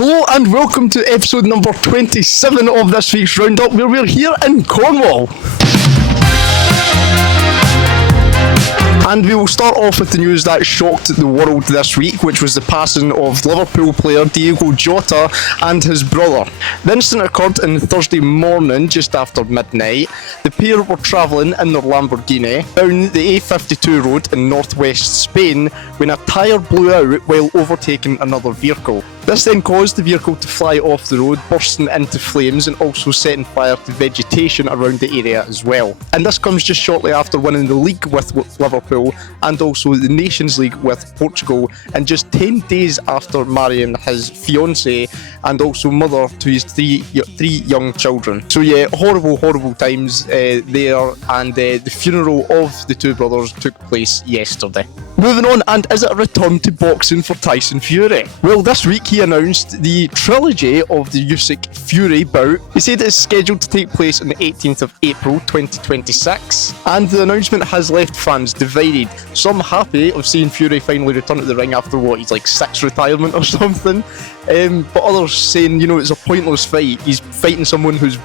Hello and welcome to episode number 27 of this week's Roundup, where we're here in Cornwall. And we will start off with the news that shocked the world this week, which was the passing of Liverpool player Diogo Jota and his brother. The incident occurred on Thursday morning, just after midnight. The pair were travelling in their Lamborghini down the A52 road in northwest Spain when a tyre blew out while overtaking another vehicle. This then caused the vehicle to fly off the road, bursting into flames and also setting fire to vegetation around the area as well. And this comes just shortly after winning the league with Liverpool and also the Nations League with Portugal, and just 10 days after marrying his fiancée and also mother to his three young children. So yeah, horrible times there, and the funeral of the two brothers took place yesterday. Moving on, and is it a return to boxing for Tyson Fury? Well, this week he announced the trilogy of the Usyk Fury bout. He said it's scheduled to take place on the 18th of April 2026, and the announcement has left fans divided. Some happy of seeing Fury finally return to the ring after he's like 6 retirement or something, but others saying, it's a pointless fight. He's fighting someone who's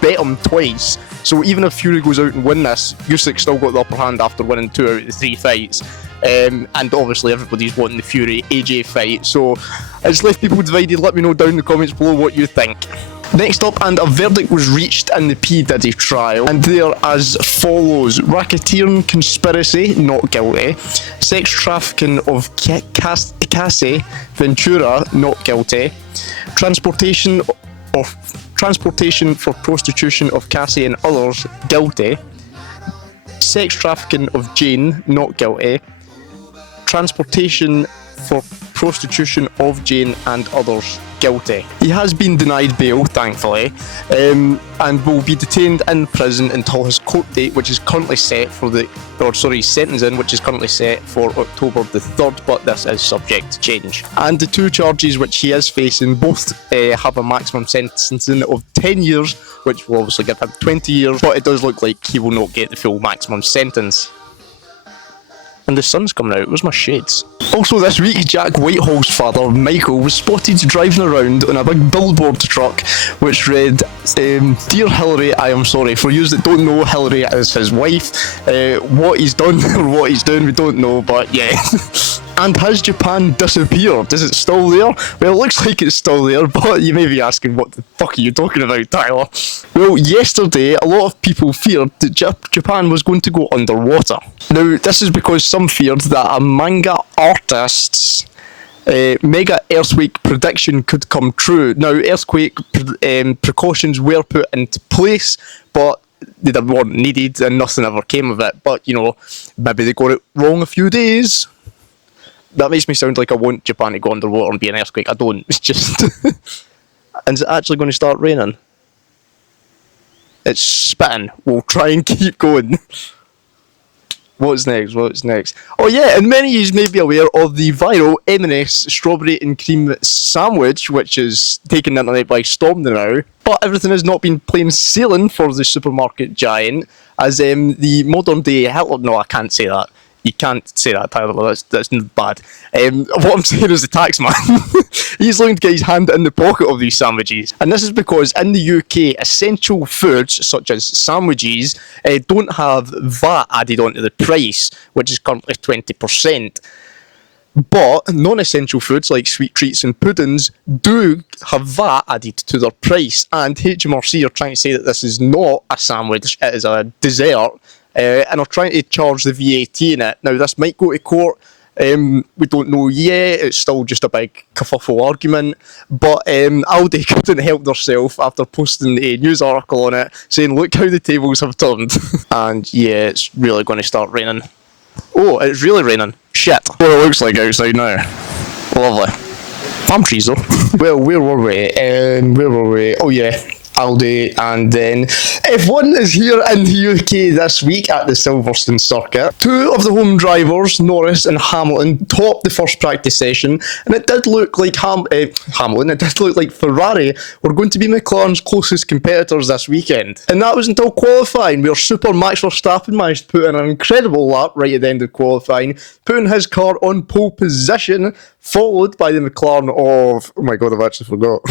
bet him twice, so even if Fury goes out and win this, Usyk still got the upper hand after winning 2 out of the 3 fights. And obviously everybody's wanting the Fury AJ fight, so it's left people divided. Let me know down in the comments below what you think. Next up, and a verdict was reached in the P. Diddy trial, and they are as follows: racketeering conspiracy, not guilty; sex trafficking of Cassie Ventura, not guilty; transportation for prostitution of Cassie and others, guilty; sex trafficking of Jane, not guilty; transportation for prostitution of Jane and others, guilty. He has been denied bail, thankfully, and will be detained in prison until his court date, which is currently set for sentencing, which is currently set for October the 3rd, but this is subject to change. And the 2 charges which he is facing both have a maximum sentencing of 10 years, which will obviously give him 20 years, but it does look like he will not get the full maximum sentence. And the sun's coming out. Where's my shades? Also this week, Jack Whitehall's father, Michael, was spotted driving around on a big billboard truck which read, Dear Hillary, I am sorry. For you that don't know, Hillary is his wife. What he's done or what he's doing, we don't know, but yeah. And has Japan disappeared? Is it still there? Well, it looks like it's still there, but you may be asking, what the fuck are you talking about, Tyler? Well, yesterday, a lot of people feared that Japan was going to go underwater. Now, this is because some feared that a manga artist's mega earthquake prediction could come true. Now, earthquake precautions were put into place, but they weren't needed and nothing ever came of it. But, maybe they got it wrong a few days. That makes me sound like I want Japan to go underwater and be an earthquake. I don't. It's just... And is it actually going to start raining? It's spitting. We'll try and keep going. What's next? Oh yeah, and many of you may be aware of the viral M&S strawberry and cream sandwich, which is taking the internet by storm now. But everything has not been plain sailing for the supermarket giant, as the modern day Hitler... No, I can't say that. You can't say that, Tyler. That's not bad. What I'm saying is the tax man. He's looking to get his hand in the pocket of these sandwiches. And this is because in the UK, essential foods such as sandwiches don't have VAT added onto the price, which is currently 20%. But non-essential foods like sweet treats and puddings do have VAT added to their price. And HMRC are trying to say that this is not a sandwich, it is a dessert. And are trying to charge the VAT in it. Now, this might go to court. We don't know yet. It's still just a big kerfuffle argument. But Aldi couldn't help themselves after posting a news article on it saying, look how the tables have turned. And yeah, it's really going to start raining. Oh, it's really raining. Shit. What it looks like outside now. Lovely. Palm trees though. Well, where were we? Oh yeah. I'll do. And then F1 is here in the UK this week at the Silverstone circuit. Two of the home drivers, Norris and Hamilton, topped the first practice session, and it did look like Hamilton, it did look like Ferrari were going to be McLaren's closest competitors this weekend. And that was until qualifying, where Super Max Verstappen managed to put in an incredible lap right at the end of qualifying, putting his car on pole position, followed by the McLaren of... Oh my god, I've actually forgot.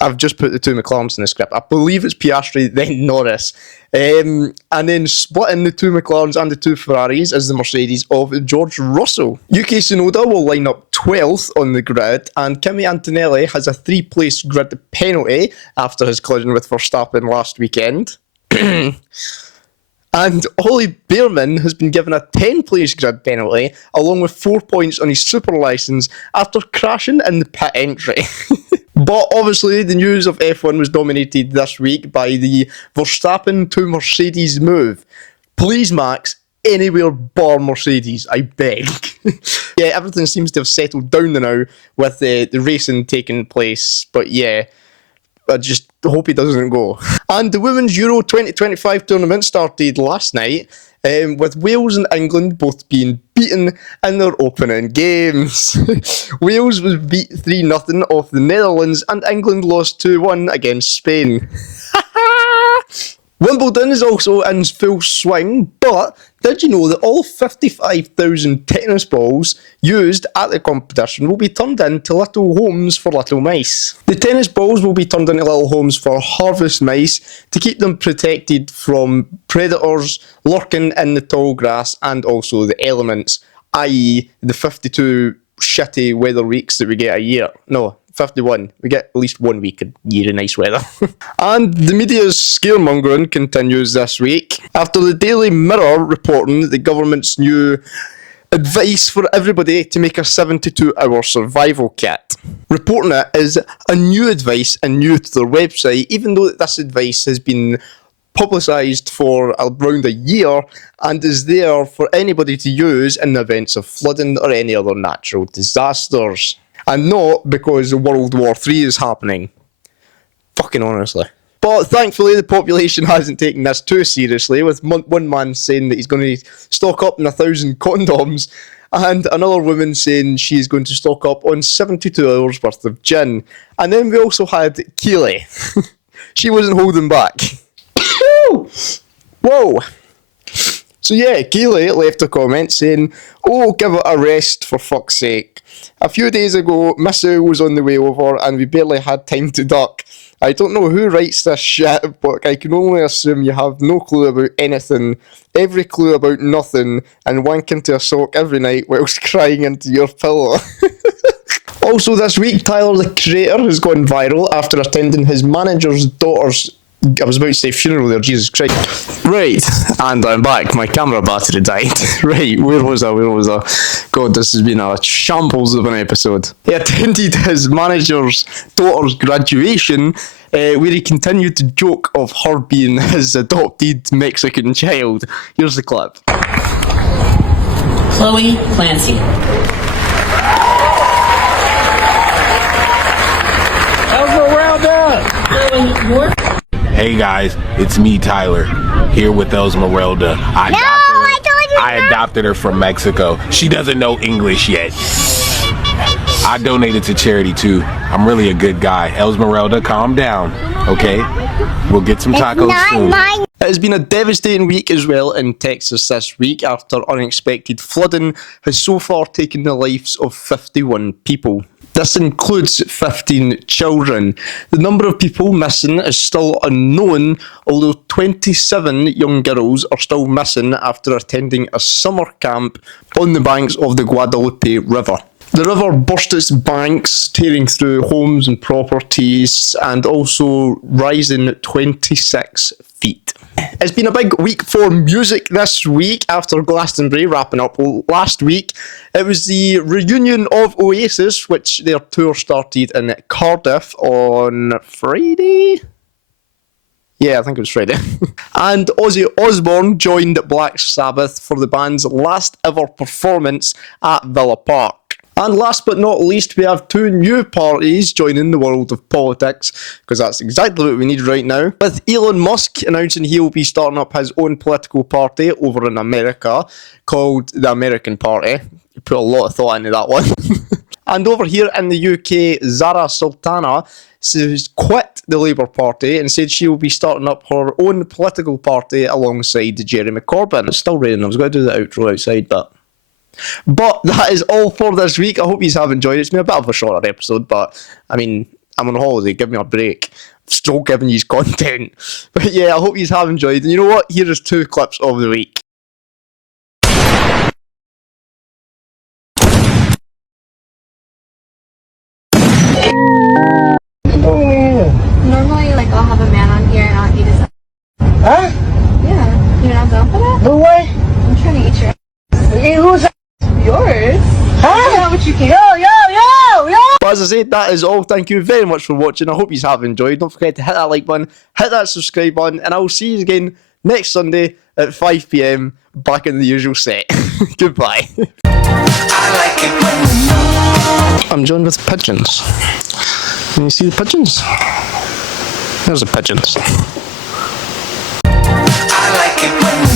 I've just put the two McLarens in the script. I believe it's Piastri, then Norris. And then splitting the two McLarens and the two Ferraris is the Mercedes of George Russell. Yuki Tsunoda will line up 12th on the grid, and Kimi Antonelli has a 3-place grid penalty after his collision with Verstappen last weekend. And Ollie Bearman has been given a 10-place grid penalty, along with 4 points on his super licence after crashing in the pit entry. But obviously, the news of F1 was dominated this week by the Verstappen to Mercedes move. Please, Max, anywhere bar Mercedes, I beg. Yeah, everything seems to have settled down now with the racing taking place, but yeah, I just hope he doesn't go. And the Women's Euro 2025 tournament started last night, with Wales and England both being beaten in their opening games. Wales was beat 3-0 off the Netherlands, and England lost 2-1 against Spain. Wimbledon is also in full swing, but did you know that all 55,000 tennis balls used at the competition will be turned into little homes for little mice? The tennis balls will be turned into little homes for harvest mice to keep them protected from predators lurking in the tall grass and also the elements, i.e. the 52 shitty weather weeks that we get a year. No, 51. We get at least 1 week a year of nice weather. And the media's scaremongering continues this week, after the Daily Mirror reporting that the government's new advice for everybody to make a 72-hour survival kit. Reporting it is a new advice and new to their website, even though this advice has been publicised for around a year and is there for anybody to use in the events of flooding or any other natural disasters. And not because World War III is happening. Fucking honestly. But thankfully, the population hasn't taken this too seriously, with one man saying that he's going to stock up on 1,000 condoms, and another woman saying she's going to stock up on 72 hours worth of gin. And then we also had Keely. She wasn't holding back. Whoa! So yeah, Keely left a comment saying, "Oh, give it a rest for fuck's sake. A few days ago, Missy was on the way over and we barely had time to duck. I don't know who writes this shit, but I can only assume you have no clue about anything, every clue about nothing, and wanking to a sock every night whilst crying into your pillow." Also this week, Tyler the Creator has gone viral after attending his manager's daughter's... I was about to say funeral there, Jesus Christ. Right, and I'm back. My camera battery died. Right, where was I? God, this has been a shambles of an episode. He attended his manager's daughter's graduation, where he continued to joke of her being his adopted Mexican child. Here's the clip. Chloe Clancy. How's Roundup? Chloe, you're... Hey guys, it's me, Tyler, here with Esmeralda. I adopted her from Mexico. She doesn't know English yet. I donated to charity too. I'm really a good guy. Esmeralda, calm down, okay? We'll get some tacos soon. It has been a devastating week as well in Texas this week after unexpected flooding has so far taken the lives of 51 people. This includes 15 children. The number of people missing is still unknown, although 27 young girls are still missing after attending a summer camp on the banks of the Guadalupe River. The river burst its banks, tearing through homes and properties, and also rising 26 feet. It's been a big week for music this week after Glastonbury wrapping up last week. It was the reunion of Oasis, which their tour started in Cardiff on Friday? Yeah, I think it was Friday. And Ozzy Osbourne joined Black Sabbath for the band's last ever performance at Villa Park. And last but not least, we have two new parties joining the world of politics, because that's exactly what we need right now. With Elon Musk announcing he will be starting up his own political party over in America called the American Party. He put a lot of thought into that one. And over here in the UK, Zara Sultana has quit the Labour Party and said she will be starting up her own political party alongside Jeremy Corbyn. It's still raining. I was going to do the outro outside, But that is all for this week. I hope you have enjoyed it. It's been a bit of a shorter episode, but I mean, I'm on holiday. Give me a break. I'm still giving you content. But yeah, I hope you have enjoyed. And you know what? Here is 2 clips of the week. Normally, like, I'll have a man on here and I'll eat his ass. Huh? Yeah. You're not down for that? No way. I'm trying to eat your ass. Hey, who's that? Yours? Huh? Is that what you came? Yo! But as I said, that is all. Thank you very much for watching. I hope you have enjoyed. Don't forget to hit that like button, hit that subscribe button, and I will see you again next Sunday at 5 PM back in the usual set. Goodbye. I'm joined with pigeons. Can you see the pigeons? There's the pigeons. I like it when we